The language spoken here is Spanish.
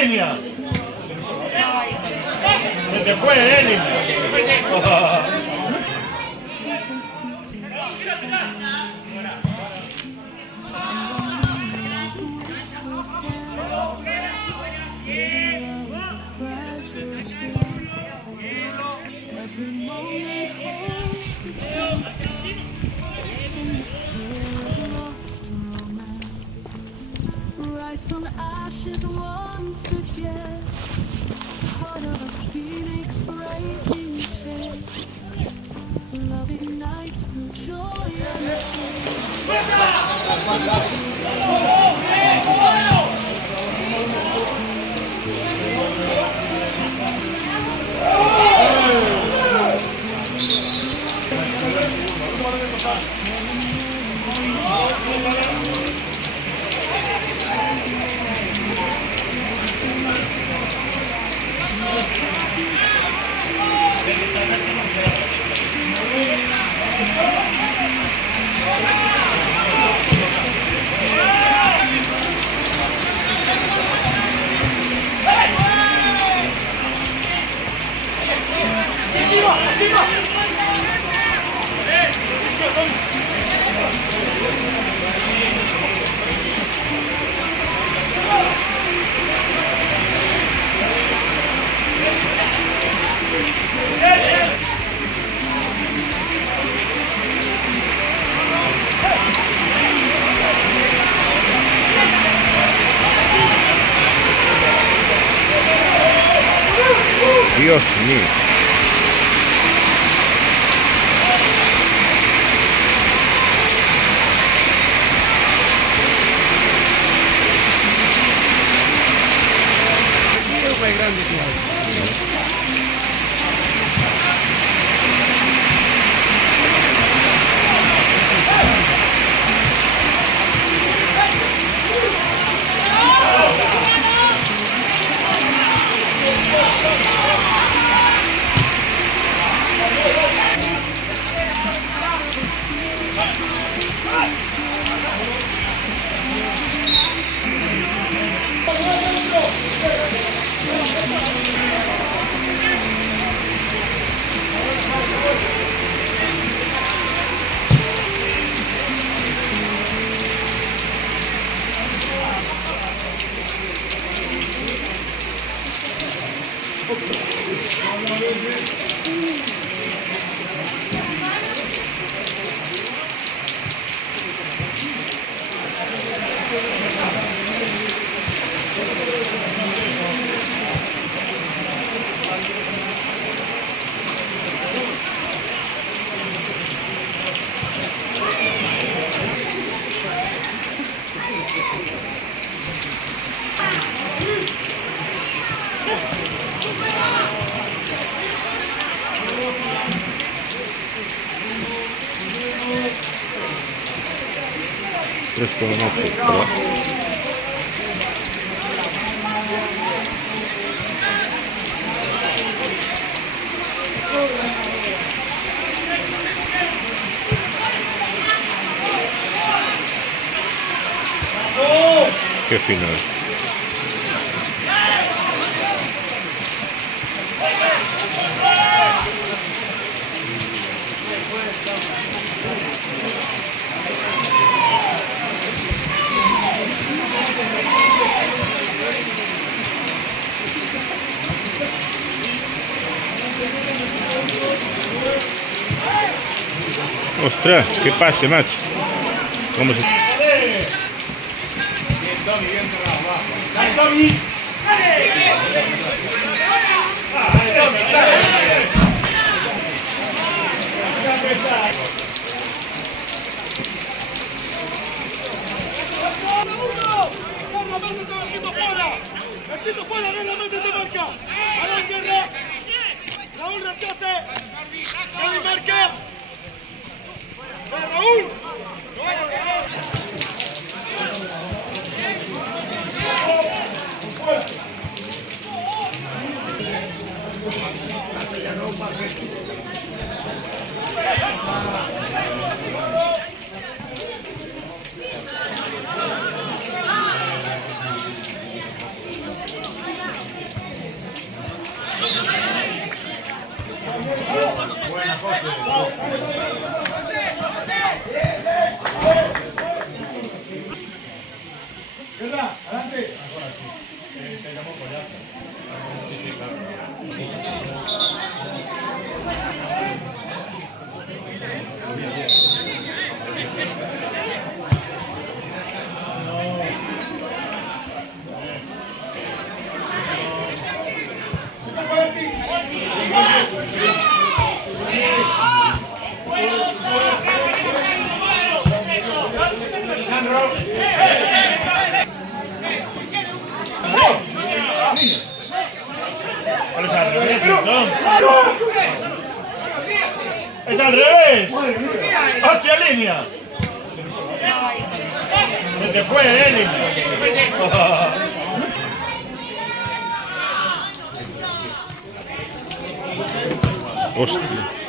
línea. Se te fue, línea. Rise from ashes once again. Heart of a phoenix breaking shape. Love ignites through joy and Dios mío. Más grande que hay. Esto no sé, ¿verdad? Qué final. Ostras, qué pase, macho. ¿Cómo se... Marquito fuera, no la metes de marca. A la izquierda. Raúl, rescate. Nadie marca. ¡Para Raúl! ¿Verdad? Adelante. Es al revés, entonces. ¡Es al revés! ¡Hostia, línea! Se te fue, línea. Hostia.